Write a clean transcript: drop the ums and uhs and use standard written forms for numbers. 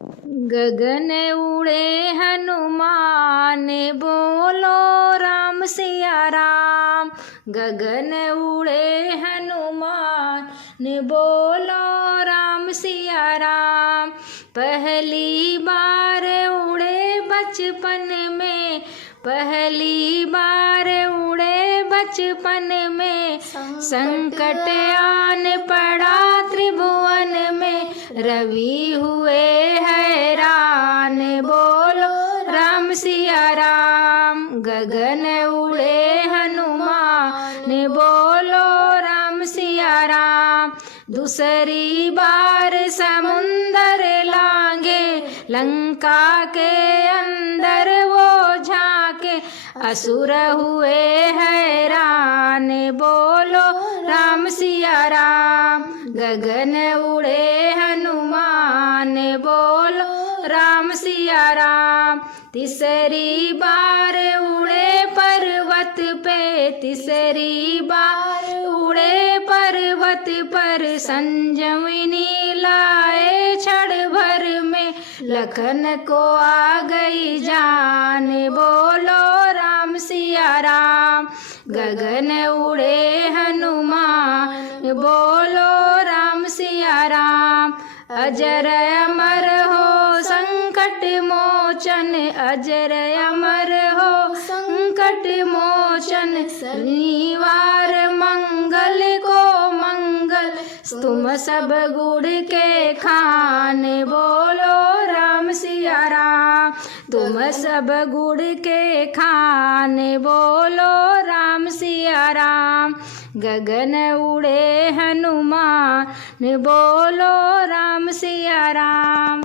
गगन उड़े हनुमान बोलो राम सिया राम। गगन उड़े हनुमान बोलो राम सिया राम। पहली बार उड़े बचपन में, पहली बार उड़े बचपन में, संकट आन पड़ा त्रिभुवन में, रवि हुए हैरान बोलो राम सिया राम। गगन उड़े हनुमान बोलो राम सिया राम। दूसरी बार समुंदर लांगे, लंका के अंदर वो झांके, असुर हुए हैरान बोलो राम सिया राम। गगन उड़े हनुमान बोलो राम सिया राम। तीसरी बार उड़े पर्वत पे, तीसरी बार उड़े पर्वत पर, संजीवनी लाए क्षण भर में, लखन को आ गई जान बोलो राम सिया राम। गगन उड़े हनुमान बोलो राम सिया राम। अजर अमर हो संकट मोचन, अजर अमर हो संकट मोचन, शनिवार मंगल को मंगल, तुम सब गुड़ के खान बोलो राम सिया राम। तुम सब गुड़ के खान बोलो राम सिया राम। गगन उड़े हनुमान बोलो राम सिया राम।